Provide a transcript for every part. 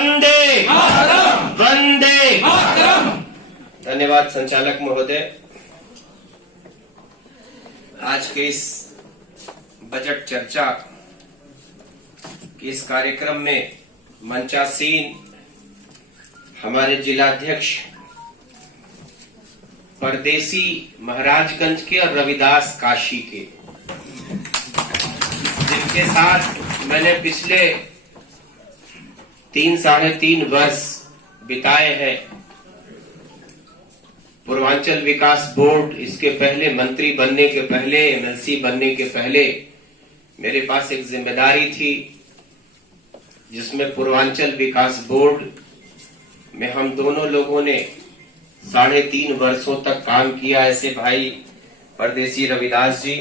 वंदे मातरम, वंदे मातरम। धन्यवाद संचालक महोदय। आज के इस बजट चर्चा के इस कार्यक्रम में मंचासीन हमारे जिलाध्यक्ष परदेसी महाराजगंज के और रविदास काशी के, जिनके साथ मैंने पिछले 3-3.5 वर्ष बिताए हैं। पूर्वांचल विकास बोर्ड, इसके पहले मंत्री बनने के पहले, एमएलसी बनने के पहले मेरे पास एक जिम्मेदारी थी, जिसमें पूर्वांचल विकास बोर्ड में हम दोनों लोगों ने 3.5 वर्षों तक काम किया। ऐसे भाई परदेसी रविदास जी,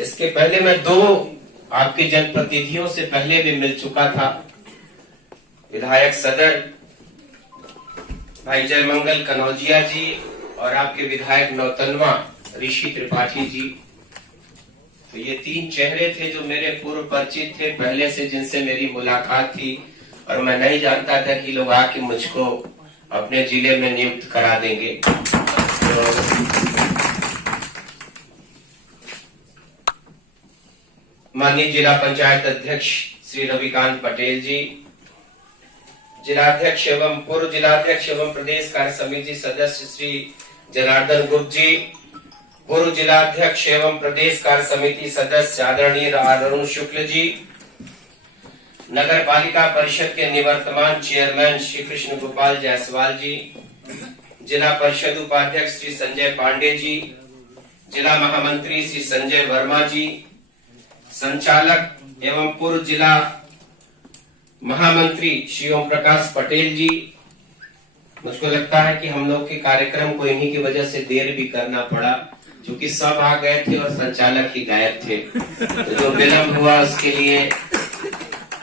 इसके पहले मैं 2 आपके जनप्रतिनिधियों से पहले भी मिल चुका था, विधायक सदर भाई जयमंगल कनौजिया जी और आपके विधायक नौतनवा ऋषि त्रिपाठी जी। तो ये 3 चेहरे थे जो मेरे पूर्व परिचित थे पहले से, जिनसे मेरी मुलाकात थी, और मैं नहीं जानता था कि लोग आके मुझको अपने जिले में नियुक्त करा देंगे। तो माननीय जिला पंचायत अध्यक्ष श्री रविकांत पटेल जी, जिलाध्यक्ष एवं पूर्व जिलाध्यक्ष एवं प्रदेश कार्य समिति सदस्य श्री जनार्दन गुप्त जी, पूर्व जिलाध्यक्ष एवं प्रदेश कार्य समिति सदस्य आदरणीय अरुण शुक्ल जी, नगर पालिका परिषद के निवर्तमान चेयरमैन श्री कृष्ण गोपाल जायसवाल जी, जिला परिषद उपाध्यक्ष श्री संजय पांडे जी, जिला महामंत्री श्री संजय वर्मा जी, संचालक एवं पूर्व जिला महामंत्री श्री ओम प्रकाश पटेल जी। मुझको लगता है कि हम लोग के कार्यक्रम को इन्हीं की वजह से देर भी करना पड़ा, क्योंकि सब आ गए थे और संचालक ही गायब थे। तो जो विलम्ब हुआ उसके लिए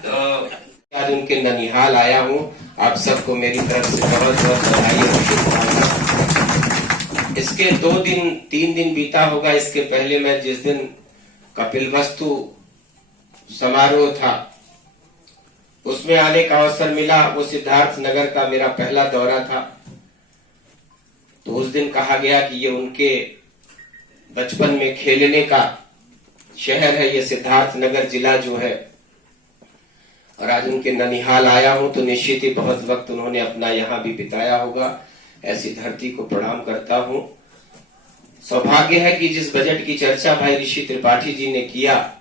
तो आज उनके ननिहाल आया हूँ। आप सबको मेरी तरफ से बहुत बहुत बधाई और शुभकामनाएं। इसके 3 दिन बीता होगा। इसके पहले मैं जिस दिन कपिलवस्तु समारोह था उसमें आने का अवसर मिला, वो सिद्धार्थ नगर का मेरा पहला दौरा था। तो उस दिन कहा गया कि ये उनके बचपन में खेलने का शहर है, ये सिद्धार्थ नगर जिला जो है, और आज उनके ननिहाल आया हूं तो निश्चित ही बहुत वक्त उन्होंने अपना यहाँ भी बिताया होगा। ऐसी धरती को प्रणाम करता हूं। सौभाग्य है कि जिस बजट की चर्चा भाई ऋषि त्रिपाठी जी ने किया,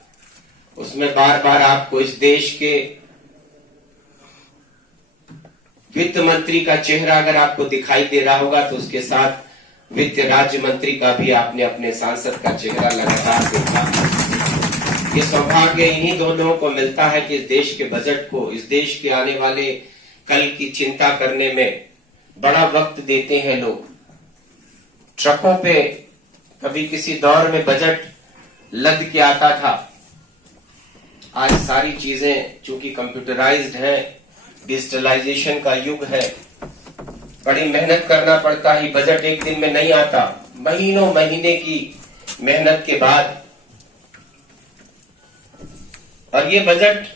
उसमें बार बार आपको इस देश के वित्त मंत्री का चेहरा अगर आपको दिखाई दे रहा होगा तो उसके साथ वित्त राज्य मंत्री का भी आपने अपने सांसद का चेहरा लगातार देखा। ये सौभाग्य इन्हीं दोनों को मिलता है कि इस देश के बजट को, इस देश के आने वाले कल की चिंता करने में बड़ा वक्त देते हैं लोग। ट्रकों पे कभी किसी दौर में बजट लद के आता था, आज सारी चीजें चूंकि कंप्यूटराइज्ड है, डिजिटलाइजेशन का युग है, बड़ी मेहनत करना पड़ता है। बजट एक दिन में नहीं आता, महीनों महीने की मेहनत के बाद। और ये बजट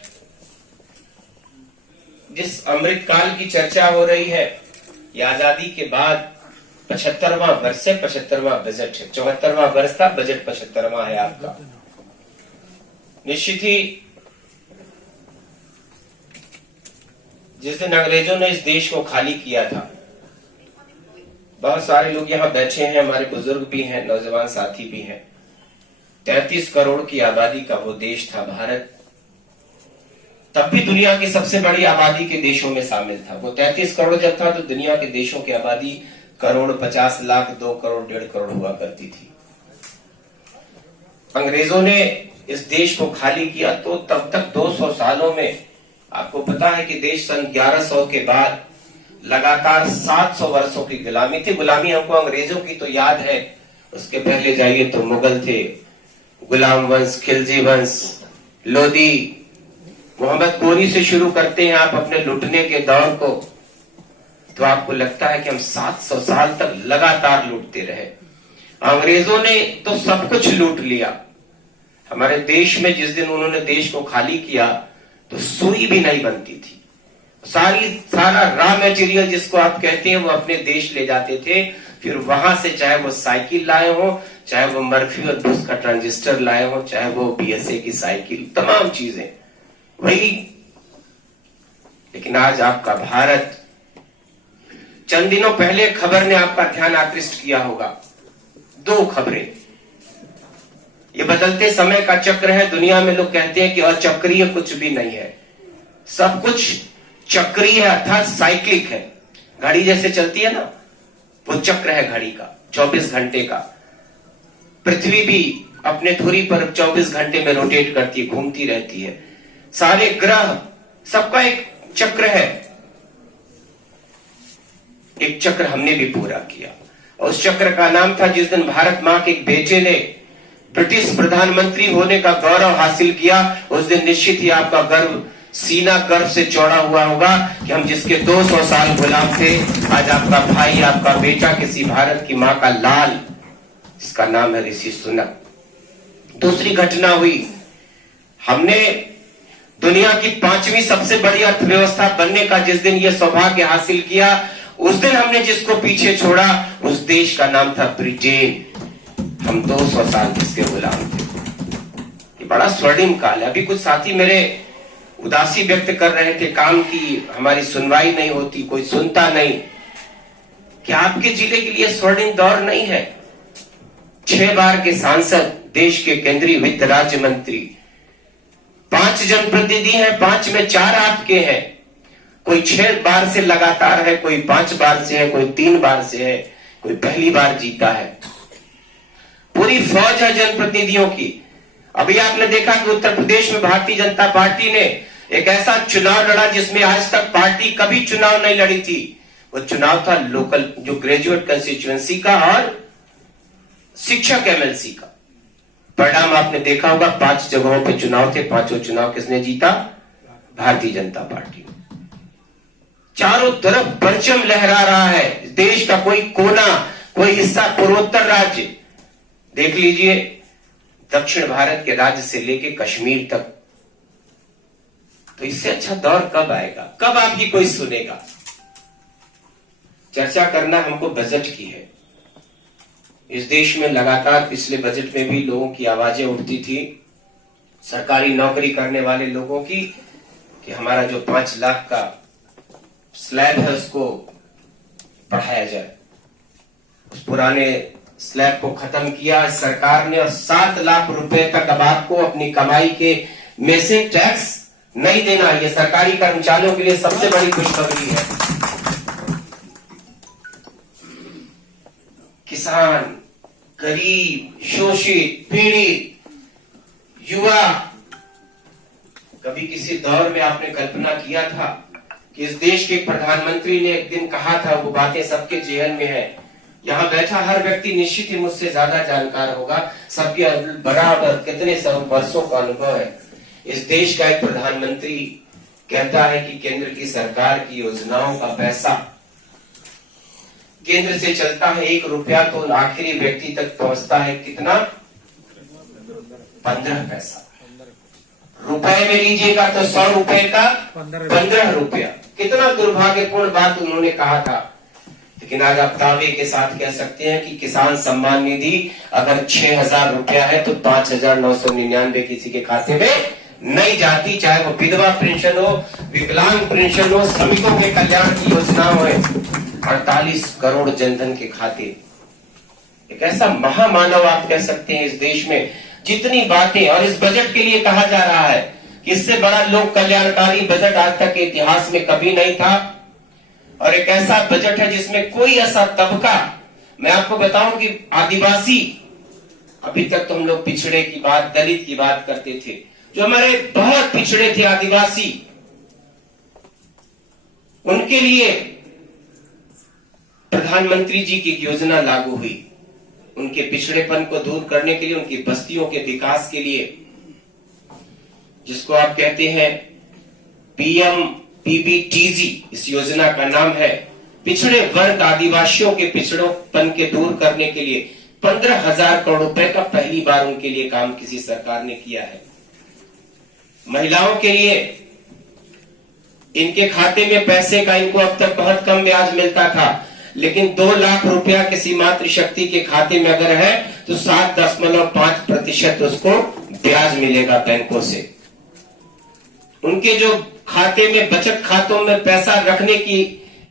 जिस अमृत काल की चर्चा हो रही है, ये आजादी के बाद 75वां वर्ष से 75वां बजट है। 74वां वर्ष था, बजट 75वां है आपका। निश्चित ही जिस दिन अंग्रेजों ने इस देश को खाली किया था, बहुत सारे लोग यहाँ बैठे हैं, हमारे बुजुर्ग भी हैं, नौजवान साथी भी हैं। 33 करोड़ की आबादी का वो देश था भारत। तब भी दुनिया की सबसे बड़ी आबादी के देशों में शामिल था। वो 33 करोड़ जब था तो दुनिया के देशों की आबादी करोड़, 50 लाख, 2 करोड़, 1.5 करोड़ हुआ करती थी। अंग्रेजों ने इस देश को खाली किया तो तब तक 200 सालों में आपको पता है कि देश सन 1100 के बाद लगातार 700 वर्षों की गुलामी थी। गुलामी हमको अंग्रेजों की तो याद है, उसके पहले जाइए तो मुगल थे, गुलाम वंश, खिलजी वंश, लोदी, मोहम्मद गोरी से शुरू करते हैं आप अपने लुटने के दौर को, तो आपको लगता है कि हम 700 साल तक लगातार लूटते रहे। अंग्रेजों ने तो सब कुछ लूट लिया हमारे देश में। जिस दिन उन्होंने देश को खाली किया तो सुई भी नहीं बनती थी। सारा रॉ मटेरियल जिसको आप कहते हैं वो अपने देश ले जाते थे, फिर वहां से चाहे वो साइकिल लाए हो, चाहे वो मर्फी और बुश का ट्रांजिस्टर लाए हो, चाहे वो बीएसए की साइकिल, तमाम चीजें वही। लेकिन आज आपका भारत, चंद दिनों पहले खबर ने आपका ध्यान आकृष्ट किया होगा, 2 खबरें। ये बदलते समय का चक्र है। दुनिया में लोग कहते हैं कि अचक्रीय कुछ भी नहीं है, सब कुछ चक्रीय है, अर्थात साइक्लिक है। घड़ी जैसे चलती है ना, वो चक्र है घड़ी का, 24 घंटे का। पृथ्वी भी अपने धुरी पर 24 घंटे में रोटेट करती है, घूमती रहती है। सारे ग्रह, सबका एक चक्र है। एक चक्र हमने भी पूरा किया, और उस चक्र का नाम था, जिस दिन भारत मां के एक बेटे ने ब्रिटिश प्रधानमंत्री होने का गौरव हासिल किया, उस दिन निश्चित ही आपका गर्व, सीना गर्व से चौड़ा हुआ होगा कि हम जिसके 200 साल गुलाम थे, आज आपका भाई, आपका बेटा, किसी भारत की मां का लाल, जिसका नाम है ऋषि सुनक। दूसरी घटना हुई, हमने दुनिया की 5वीं सबसे बड़ी अर्थव्यवस्था बनने का जिस दिन ये सौभाग्य हासिल किया, उस दिन हमने जिसको पीछे छोड़ा, उस देश का नाम था ब्रिटेन। हम 200 साल जिसके गुलाम थे। ये बड़ा स्वर्णिम काल है। अभी कुछ साथी मेरे उदासी व्यक्त कर रहे थे, काम की हमारी सुनवाई नहीं होती, कोई सुनता नहीं। क्या आपके जिले के लिए स्वर्णिम दौर नहीं है? 6 बार के सांसद, देश के केंद्रीय वित्त राज्य मंत्री, 5 जनप्रतिनिधि हैं, 5 में 4 आपके हैं। कोई 6 बार से लगातार है, कोई 5 बार से है, कोई 3 बार से है, कोई पहली बार जीता है। पूरी फौज है जनप्रतिनिधियों की। अभी आपने देखा कि उत्तर प्रदेश में भारतीय जनता पार्टी ने एक ऐसा चुनाव लड़ा जिसमें आज तक पार्टी कभी चुनाव नहीं लड़ी थी। वो चुनाव था लोकल, जो ग्रेजुएट कंस्टिट्यूएंसी का और शिक्षक एमएलसी का। परिणाम आपने देखा होगा, 5 जगहों पे चुनाव थे, 5 चुनाव किसने जीता? भारतीय जनता पार्टी। चारों तरफ परचम लहरा रहा है। देश का कोई कोना, कोई हिस्सा, पूर्वोत्तर राज्य देख लीजिए, दक्षिण भारत के राज्य से लेके कश्मीर तक। तो इससे अच्छा दौर कब आएगा? कब आपकी कोई सुनेगा? चर्चा करना हमको बजट की है। इस देश में लगातार पिछले बजट में भी लोगों की आवाजें उठती थी, सरकारी नौकरी करने वाले लोगों की, कि हमारा जो 5 लाख का स्लैब है उसको बढ़ाया जाए। उस पुराने स्लैब को खत्म किया सरकार ने, और 7 लाख रुपए तक अब आपको अपनी कमाई के में से टैक्स नहीं देना। ये सरकारी कर्मचारियों के लिए सबसे बड़ी खुशखबरी है। किसान, गरीब, शोषित, पीड़ित, युवा, कभी किसी दौर में आपने कल्पना किया था कि इस देश के प्रधानमंत्री ने एक दिन कहा था, वो बातें सबके जेहन में है। यहां बैठा हर व्यक्ति निश्चित ही मुझसे ज्यादा जानकार होगा, सबके बराबर कितने वर्षों का अनुभव है। इस देश का एक प्रधानमंत्री कहता है कि केंद्र की सरकार की योजनाओं का पैसा केंद्र से चलता है, 1 रुपया तो आखिरी व्यक्ति तक पहुंचता है कितना? 15 पैसा। रुपए में लीजिएगा तो 100 रुपए का 15 रुपया। कितना दुर्भाग्यपूर्ण बात उन्होंने कहा था। लेकिन आज आप दावे के साथ कह सकते हैं कि किसान सम्मान निधि अगर 6,000 रुपया है तो 5,999 किसी के खाते में नहीं जाती, चाहे वो विधवा पेंशन हो, विकलांग पेंशन हो, श्रमिकों के कल्याण की योजना हो। 48 करोड़ जनधन के खाते। एक ऐसा महामानव आप कह सकते हैं इस देश में, जितनी बातें, और इस बजट के लिए कहा जा रहा है कि इससे बड़ा लोक कल्याणकारी बजट आज तक के इतिहास में कभी नहीं था। और एक ऐसा बजट है जिसमें कोई ऐसा तबका, मैं आपको बताऊं कि आदिवासी, अभी तक तो हम लोग पिछड़े की बात, दलित की बात करते थे, जो हमारे बहुत पिछड़े थे आदिवासी, उनके लिए प्रधानमंत्री जी की योजना लागू हुई। उनके पिछड़ेपन को दूर करने के लिए, उनकी बस्तियों के विकास के लिए, जिसको आप कहते हैं PMPBTG, इस योजना का नाम है। पिछड़े वर्ग आदिवासियों के पिछड़ोपन के दूर करने के लिए 15,000 करोड़ रुपए का पहली बार उनके लिए काम किसी सरकार ने किया है। महिलाओं के लिए इनके खाते में पैसे का इनको अब तक बहुत कम ब्याज मिलता था, लेकिन 2 लाख रुपया किसी मातृशक्ति के खाते में अगर है तो 7.5% उसको ब्याज मिलेगा बैंकों से। उनके जो खाते में बचत खातों में पैसा रखने की